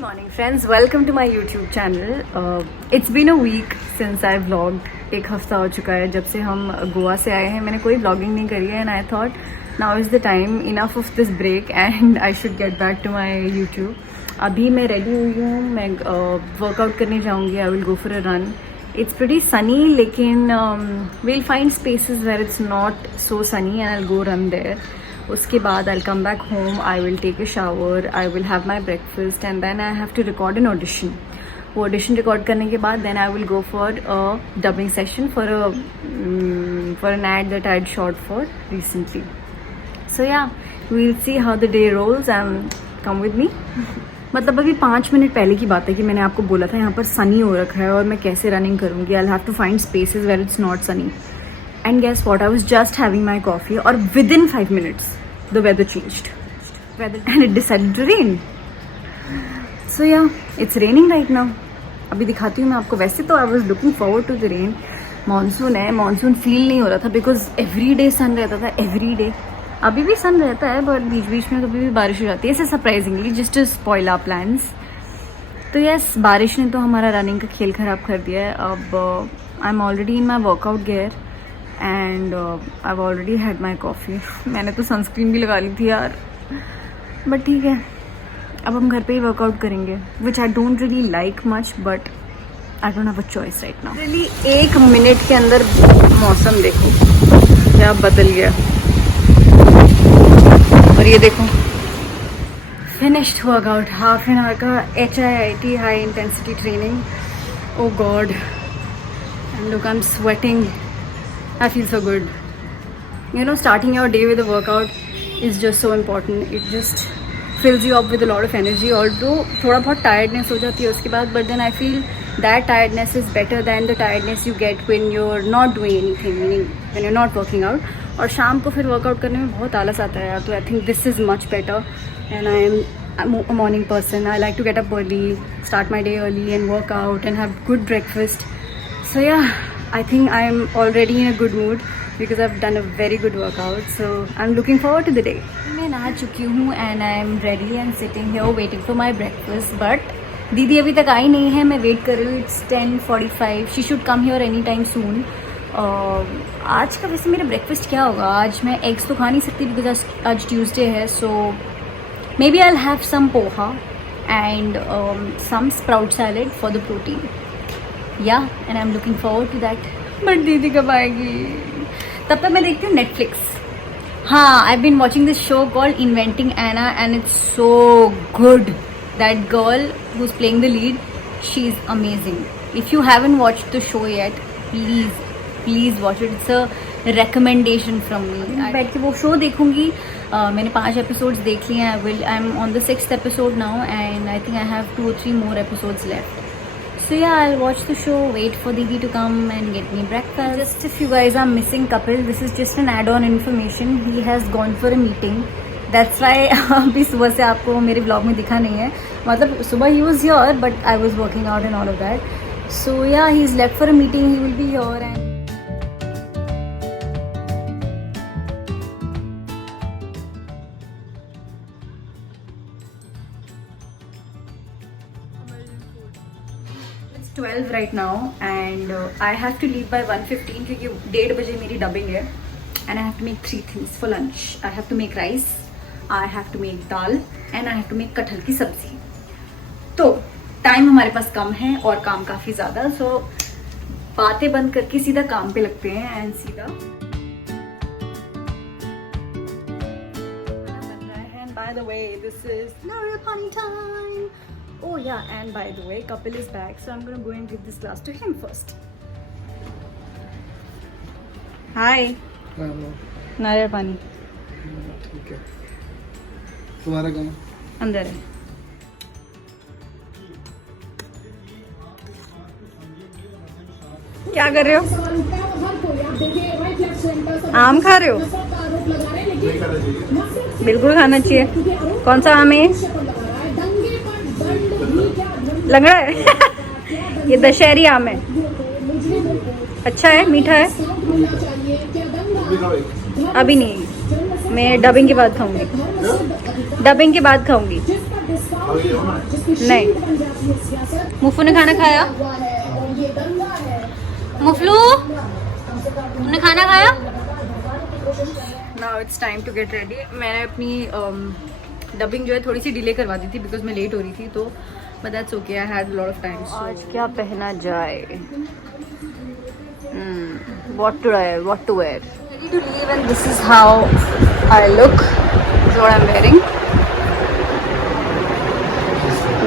Good morning friends, welcome to my YouTube channel. It's been a week since I vlogged. एक हफ्ता हो चुका है जब से हम गोवा से आए हैं. मैंने कोई vlogging नहीं करी है and I thought now is the time, enough of this break and I should get back to my YouTube. अभी मैं ready हुई हूँ, मैं workout करने जाऊँगी. I will go for a run. It's pretty sunny लेकिन we'll find spaces where it's not so sunny and I'll go run there. उसके बाद I'll come back home, I will take a shower, I will have my breakfast and then I have to record an audition. वो audition record करने के बाद then I will go for a dubbing session for an ad that I had shot for recently. So yeah, we'll see how the day rolls and come with me. मतलब अभी 5 मिनट पहले की बात है कि मैंने आपको बोला था यहाँ पर सनी हो रखा है और मैं कैसे रनिंग करूँगी. I'll have to find spaces where it's not sunny. And guess what? I was just having my coffee और within 5 minutes the weather changed. And it decided to rain. So yeah, it's raining right now. अभी दिखाती हूँ मैं आपको. वैसे तो I was looking forward to the rain. Monsoon है, monsoon feel नहीं हो रहा था because every day sun रहता था, every day. अभी भी सन रहता है but बीच बीच में कभी भी बारिश हो जाती है. ऐसे surprisingly just to spoil our plans. तो यस, बारिश ने तो हमारा रनिंग का खेल ख़राब कर दिया है. अब I am already in my workout gear and I already had my coffee. मैंने तो सनस्क्रीन भी लगा ली थी यार, बट ठीक है. अब हम घर पे ही वर्कआउट करेंगे which I don't really like much but I don't have a choice right now. Really 1 minute के अंदर मौसम देखो क्या बदल गया. और ये देखो, finished workout, half an hour का HIIT high intensity training. Oh God, and look I am sweating. I feel so good. You know, starting your day with a workout is just so important. It just fills you up with a lot of energy. Although थोड़ा बहुत tiredness हो जाती है उसके बाद, but then I feel that tiredness is better than the tiredness you get when you're not doing anything, meaning when you're not working out. और शाम को फिर workout करने में बहुत आलस आता है यार. तो I think this is much better. And I'm a morning person. I like to get up early, start my day early and work out and have good breakfast. So yeah, I think I'm already in a good mood because I've done a very good workout. So I'm looking forward to the day. मैं नहा चुकी हूँ and I'm ready and sitting here waiting for my breakfast. But दीदी अभी तक आई नहीं है, मैं वेट कर रही हूँ. It's 10:45. She should come here anytime soon. आज का वैसे मेरा ब्रेकफास्ट क्या होगा? आज मैं एग्स तो खा नहीं सकती बिकॉज आज ट्यूसडे है. So maybe I'll have some poha and some sprout salad for the protein. Yeah, and I'm looking forward to that. But दीदी कब आएगी? तब तक मैं देखती हूँ Netflix. हाँ, I've been watching this show called Inventing Anna and it's so good. That girl who's playing the lead, she's amazing. If you haven't watched the show yet, please watch it. It's a recommendation from me. बैठ के वो शो देखूंगी. मैंने 5 एपिसोड्स देख लिए हैं. I'm on the 6th episode now and I think I have 2 or 3 more episodes left. So yeah, I'll watch the show, wait for Didi to come and get me breakfast. Just if you guys are missing Kapil, this is just an add-on information. He has gone for a meeting. That's why अभी सुबह से आपको मेरे vlog में दिखा नहीं है. मतलब सुबह he was here, but I was working out and all of that. So yeah, he's left for a meeting. He will be here and. It's 12 right now and I have to leave by 1:15 क्योंकि 1:30 बजे मेरी डबिंग है. And I have to make 3 things for lunch. I have to make rice, I have to make dal and I have to make कटहल की सब्जी. तो टाइम हमारे पास कम है और काम काफ़ी ज़्यादा. सो बातें बंद करके सीधा काम पे लगते हैं एंड सीधा बन रहा है. And by the way, this is Narya Pani time. Oh yeah, and by the way, Kapil is back, so I'm gonna go and give this glass to him first. Hi. Hello. नारियल पानी ठीक है. तुम्हारा गाना अंदर है. क्या कर रहे हो? आम खा रहे हो? बिल्कुल खाना चाहिए. कौन सा आम है? लंगड़ा है. ये दशहरी आम है. अच्छा है, मीठा है. अभी नहीं, मैं डबिंग के बाद खाऊंगी. डबिंग के बाद खाऊंगी. नहीं। मुफू ने खाना खाया? मुफलू तुमने खाना खाया? Now it's time to get ready. मैंने अपनी डबिंग जो है थोड़ी सी डिले करवा दी थी बिकॉज मैं लेट हो रही थी, तो but that's okay, I had lot of time. आज क्या पहना जाए? What to wear? Ready to leave and this is how I look. This is what I'm wearing.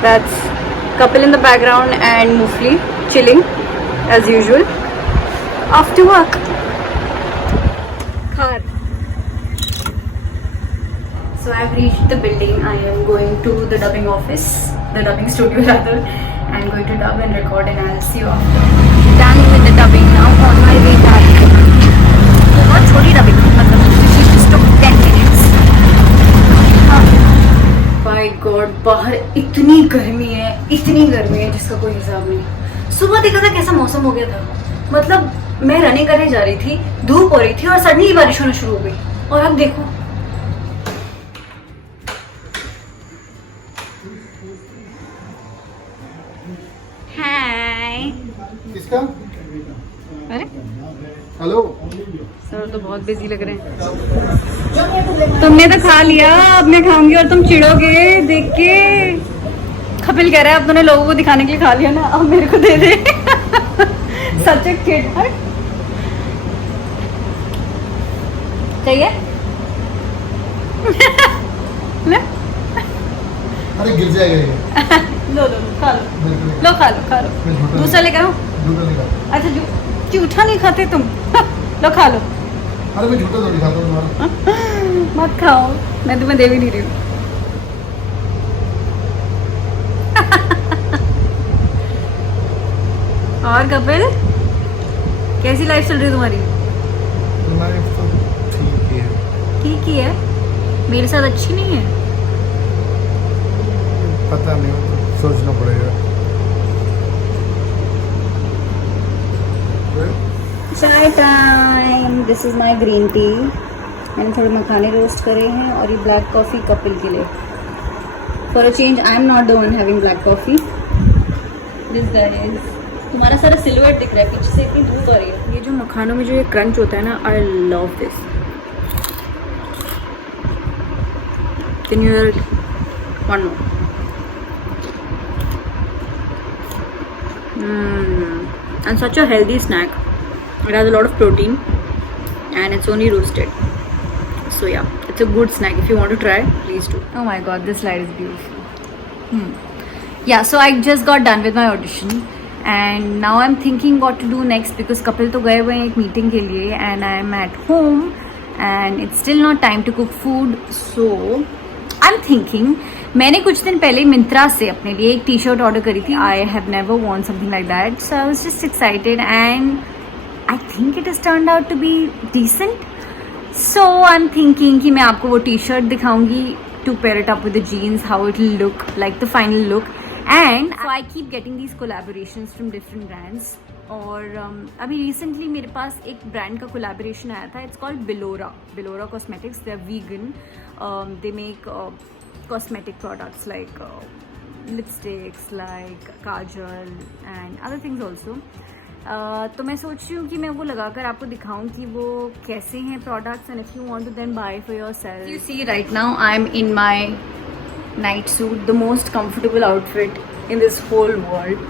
That's couple in the background and Mufli chilling as usual after work. Car. So I've reached the building. I am going to the dubbing office, the dubbing studio rather, and going to dub and record, and I'll see you after. Done with the dubbing now. On my way back. बहुत छोटी डबिंग मतलब just took 10 minutes. By God, बाहर इतनी गर्मी है जिसका कोई हिसाब नहीं। सुबह देखा था कैसा मौसम हो गया था, मतलब मैं रनिंग करने जा रही थी, धूप हो रही थी और सडनली बारिश होना शुरू हो गई, और अब देखो। हाय। किसका? अरे हेलो सर तो बहुत बिजी लग रहे हैं। तुमने तो खा लिया, अब मैं खाऊंगी और तुम चिढ़ोगे देख के। कपिल कह रहा है अब तूने लोगों को दिखाने के लिए खा लिया ना, अब मेरे को दे दे। सच एक चिढ़ चाहिए। ले अरे गिर जाएगा ये। लो खा लो, खा लो। दूसरा लेकर आओ। अच्छा जूठा नहीं खाते तुम? लो खा लो। अरे मैं झूठा नहीं खाता तुम्हारा। मत खाओ, मैं तुम्हें दे भी नहीं रही हूँ। और कपिल कैसी लाइफ चल रही है तुम्हारी? लाइफ तो ठीक ही है। मेरे साथ अच्छी नहीं है? पता नहीं, तो सोचना पड़ेगा। चाय time. This is my green tea. मैंने थोड़े मखाने रोस्ट करे हैं, और ये ब्लैक कॉफ़ी कपिल के लिए। For a change I am not the one having black coffee. This guys, तुम्हारा सारा सिल्वर दिख रहा है पीछे से, इतनी धूप आ रही है। ये जो मखानों में जो ये क्रंच होता है ना, I love this. Can you here one more? And such a healthy snack. It has a lot of protein and it's only roasted. So yeah, it's a good snack. If you want to try, please do. Oh my god, this light is beautiful. Yeah, so I just got done with my audition and now I'm thinking what to do next because Kapil to gaye hue hain ek meeting ke liye and I am at home and it's still not time to cook food. So I'm thinking, मैंने कुछ दिन पहले मिंत्रा से अपने लिए एक T shirt order करी थी। I have never worn something like that, so I was just excited and I think it is turned out to be decent. So I am thinking कि मैं आपको वो टी शर्ट दिखाऊंगी to pair it up with the jeans, how it will look like the final look. And so I keep getting these collaborations from different brands. और अभी रिसेंटली मेरे पास एक ब्रांड का कोलैबोरेशन आया था, it's called Bilora cosmetics. They are vegan, they make cosmetic products like lipsticks, like kajal and other things also. तो मैं सोच रही हूँ कि मैं वो लगाकर आपको दिखाऊं कि वो कैसे हैं products and if you want to then buy for yourself. You see right now I'm in my night suit, the most comfortable outfit in this whole world.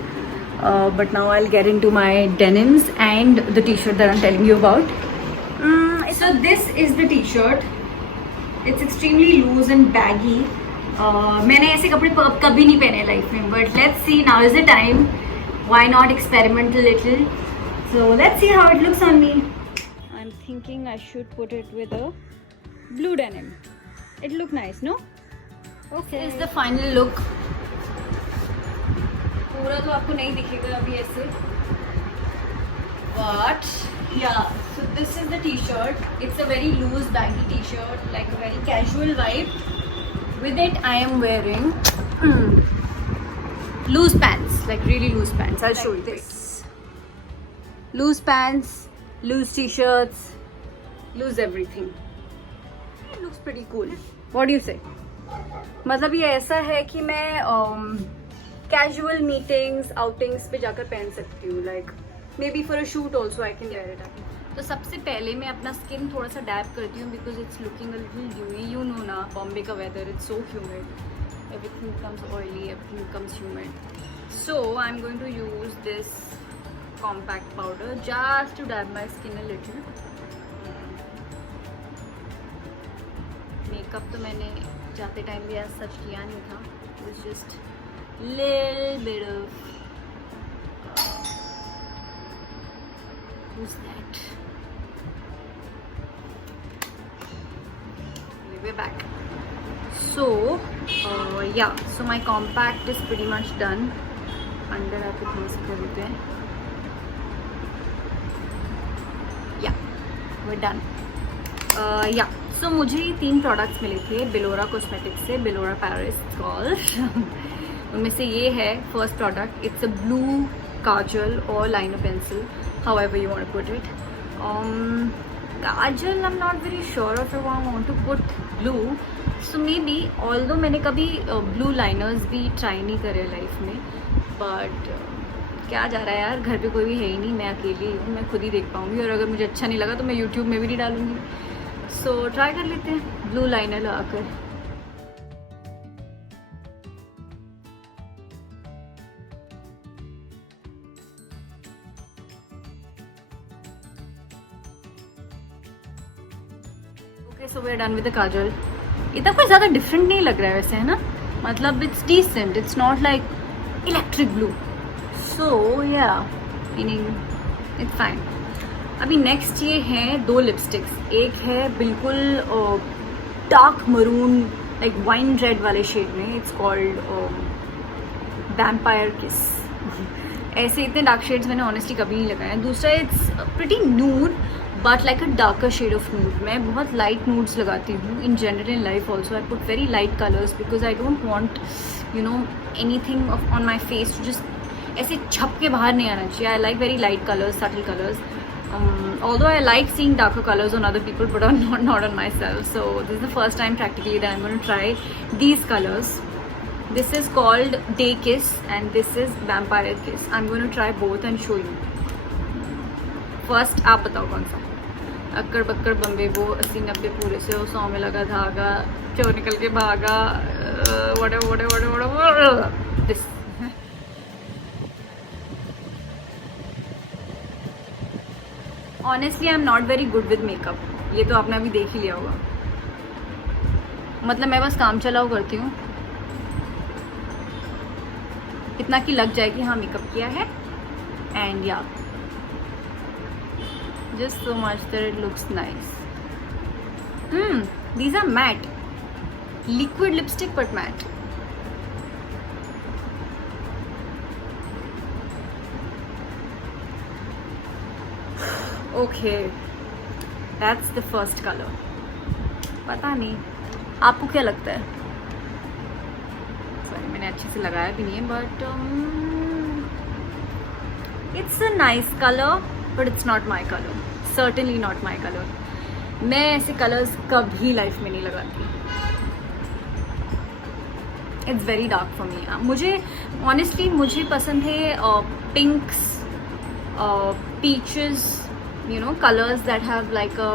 But now I'll get into my denims and the t-shirt that I'm telling you about. So this is the t-shirt. It's extremely loose and baggy. मैंने ऐसे कपड़े कभी नहीं पहने life में, but let's see now is the time, why not experiment a little. So let's see how it looks on me. I am thinking I should put it with a blue denim, it look nice no? Okay, is the final look. पूरा तो आपको नहीं दिखेगा अभी ऐसे, but yeah, so this is the t-shirt. It's a very loose baggy t-shirt, like a very casual vibe. With it I am wearing loose pants, like really loose pants. I'll show you this. Loose pants, loose t-shirts, loose everything. It looks pretty cool. What do you say? मतलब ये ऐसा है कि मैं casual meetings outings पे जाकर पहन सकती हूँ, like may be for a shoot also I can wear it up. तो सबसे पहले मैं अपना स्किन थोड़ा सा डैप करती हूँ because it's looking a little dewy, you know ना बॉम्बे का weather it's so humid, everything becomes oily, everything becomes humid. So I'm going to use this compact powder just to dab my skin a little. Makeup तो मैंने जाते टाइम भी ऐसा सच किया नहीं था, it was just little bit of who's that? We're back. So yeah, so my compact is pretty much done. अंदर आप इतना से कर देते हैं, yeah, we're done. Yeah, so मुझे 3 प्रोडक्ट्स मिले थे बेलोरा कॉस्मेटिक्स से, बेलोरा पेरिस कॉल्ड उनमें से ये है first product, it's a blue kajal और liner pencil, however you want to put it. Kajal I'm not very sure if I want to put blue, so maybe although मैंने कभी ब्लू लाइनर्स भी ट्राई नहीं करे लाइफ में, बट क्या जा रहा है यार, घर पे कोई भी है ही नहीं, मैं अकेली हूँ, मैं खुद ही देख पाऊँगी, और अगर मुझे अच्छा नहीं लगा तो मैं यूट्यूब में भी नहीं डालूँगी, सो ट्राई कर लेते हैं ब्लू लाइनर लगाकर. So we are done with the kajal. इतना कोई ज़्यादा डिफरेंट नहीं लग रहा है वैसे, है ना, मतलब it's decent, it's not like electric blue, so yeah meaning it's fine. अभी नेक्स्ट ये हैं 2 लिपस्टिक्स, एक है बिल्कुल dark maroon like wine red वाले शेड में, इट्स कॉल्ड वैम्पायर किस. ऐसे इतने डार्क शेड्स मैंने ऑनेस्टली कभी नहीं लगाए. दूसरा it's pretty nude but like a darker shade of nude. मैं बहुत लाइट नूड्स लगाती हूँ in general in life also. I put very light colours because I don't want you know anything on my face to just ऐसे छप के बाहर नहीं आना चाहिए. I like very light colours, subtle colours. Although I like seeing darker colors on other people but not on myself, so this is the first time practically that I'm going to try these colors. This is called Day Kiss and this is Vampire Kiss. I'm going to try both and show you. First आप बताओ कौन सा. अक्कड़ बक्कड़ बम्बे वो 80-90 पूरे से 100 में लगा धागा, चोर निकल के भागा, whatever. This. Honestly I am not very good with makeup, ये तो आपने अभी देख ही लिया होगा. मतलब मैं बस काम चलाओ करती हूँ, इतना कि लग जाए कि हाँ मेकअप किया है. And yeah just so much that it looks nice. These are matte liquid lipstick but matte. Okay, that's the first colour. पता नहीं आपको क्या लगता है. सॉरी मैंने अच्छे से लगाया भी नहीं है, but it's a nice colour but it's not my colour, certainly not my colour. मैं ऐसे कलर्स कभी लाइफ में नहीं लगाती. It's very dark for me. मुझे ऑनेस्टली मुझे पसंद है पिंक्स, peaches, you know, colors that have like a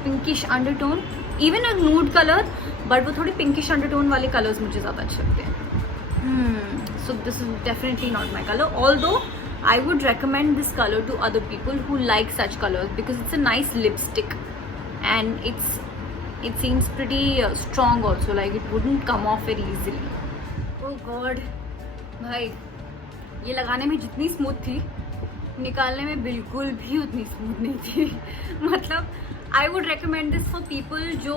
pinkish undertone, even a nude color, but वो थोड़ी pinkish undertone वाले colors मुझे ज़्यादा अच्छे लगते हैं. So this is definitely not my color, although I would recommend this color to other people who like such colors because it's a nice lipstick and it seems pretty strong also, like it wouldn't come off very easily. Oh god भाई, ये लगाने में जितनी स्मूथ थी निकालने में बिल्कुल भी उतनी स्मूथ नहीं थी. मतलब I would recommend this for people जो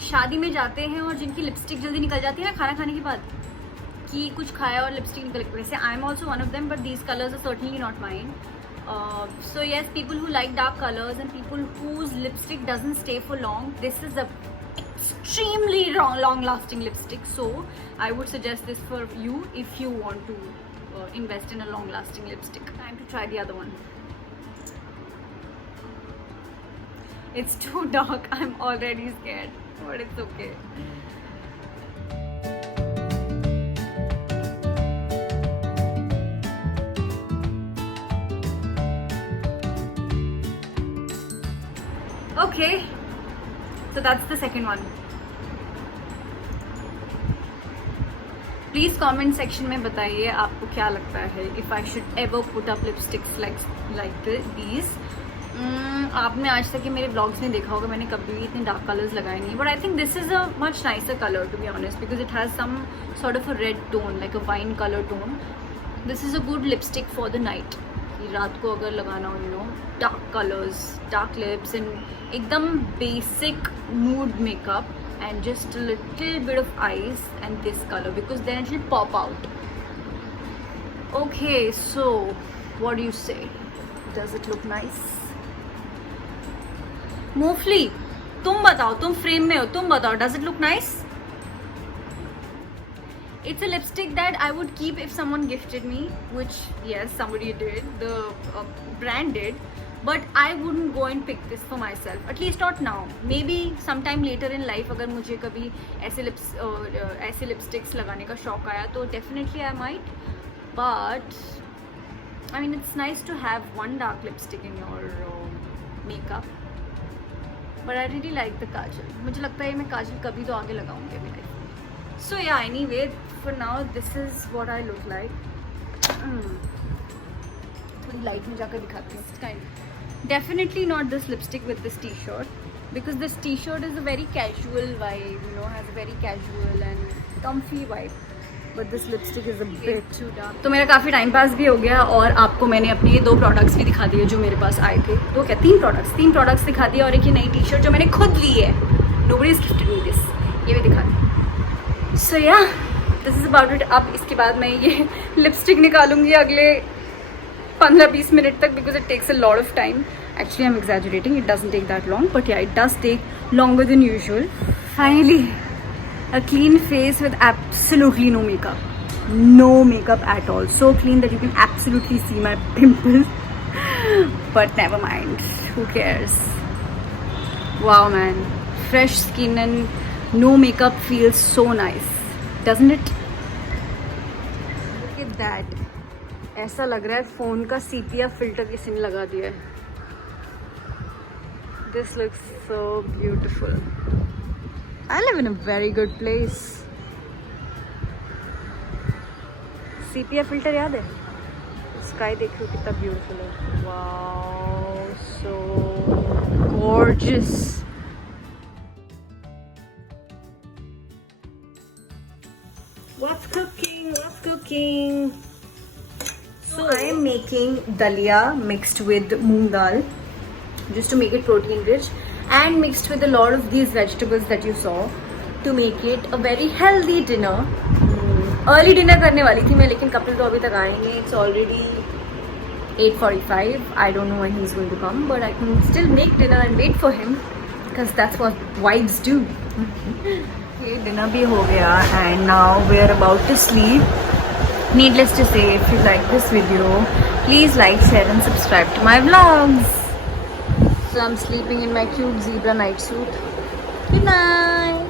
शादी में जाते हैं और जिनकी लिपस्टिक जल्दी निकल जाती है ना खाना खाने के बाद, कि कुछ खाया और लिपस्टिक निकल गई. वैसे I am also one of them but these colours are certainly not mine. So yes, people who like dark colours and people whose lipstick doesn't stay for long, this is a extremely long lasting lipstick, so I would suggest this for you if you want to invest in a long lasting lipstick. Time to try the other one. It's too dark, I'm already scared, but it's okay. Okay, so that's the second one. Please comment section में बताइए आपको क्या लगता है if I should ever put up lipsticks like these. आपने आज तक के मेरे ब्लॉग्स में देखा होगा, मैंने कभी भी इतने डार्क कलर्स लगाए नहीं, but I think this is a much nicer colour to be honest, because it has some sort of a red tone, like a wine colour tone. This is a good lipstick for the night. रात को अगर लगाना हो, you know, dark colours, dark lips and एकदम basic nude makeup and just a little bit of eyes and this color, because then it will pop out. Okay, so what do you say? Does it look nice? Mofli, तुम बताओ, तुम फ्रेम में हो, तुम बताओ, does it look nice? It's a lipstick that I would keep if someone gifted me, which yes, somebody did, the brand did, but I wouldn't go and pick this for myself, at least not now. Maybe sometime later in life अगर मुझे कभी ऐसे लिपस्टिक्स लगाने का शौक आया तो definitely I might, but I mean it's nice to have one dark lipstick in your makeup, but I really like the kajal. मुझे लगता है मैं काजल कभी तो आगे लगाऊंगी अभी life. So yeah, anyway, for now this is what I look like. थोड़ी लाइट में जाकर दिखाती हूँ. Kind of. Definitely not this lipstick with this t-shirt, because this t-shirt is a very casual vibe, you know, has a very casual and comfy vibe. But this lipstick is a bit too dark. तो मेरा काफ़ी time pass भी हो गया और आपको मैंने अपने ये 2 प्रोडक्ट्स भी दिखा दिए जो मेरे पास आए थे. तो क्या 3 प्रोडक्ट्स दिखा दिए और एक ये नई टी-शर्ट जो मैंने खुद ली है. Nobody has gifted me this. ये भी दिखा दी. So yeah, this is about it. अब इसके बाद मैं ये लिपस्टिक निकालूंगी अगले 15-20 मिनट तक, because it takes a lot of time. Actually, I'm exaggerating. It doesn't take that long, but yeah, it does take longer than usual. Finally, a clean face with absolutely no makeup. No makeup at all. So clean that you can absolutely see my pimples. But never mind. Who cares? Wow, man. Fresh skin and no makeup feels so nice. Doesn't it? Look at that. ऐसा लग रहा है फ़ोन का सीपिया फिल्टर किसी ने लगा दिया है. This looks so beautiful. I live in a very good place. सीपिया फिल्टर याद है? स्काई देखो कितना ब्यूटीफुल है. Wow, so gorgeous. What's cooking? What's cooking? So I am making dalia mixed with moong dal, just to make it protein rich, and mixed with a lot of these vegetables that you saw, to make it a very healthy dinner. Early dinner करने वाली थी मैं, लेकिन कपिल तो अभी तक आए नहीं. It's already 8:45. I don't know when he's going to come, but I can still make dinner and wait for him, because that's what wives do. Okay, dinner भी हो गया and now we are about to sleep. Needless to say, if you like this video, please like, share and subscribe to my vlogs. So I'm sleeping in my cute zebra night suit. Good night.